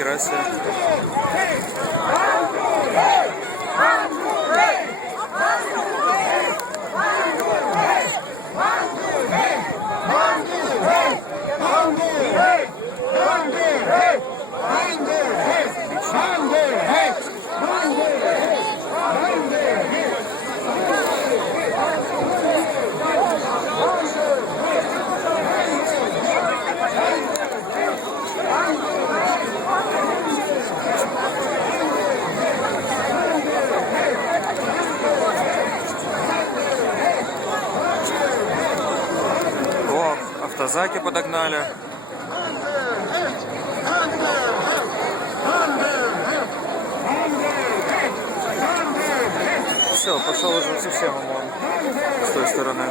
террасе. Автозаки подогнали. Все, пошел уже совсем он с той стороны.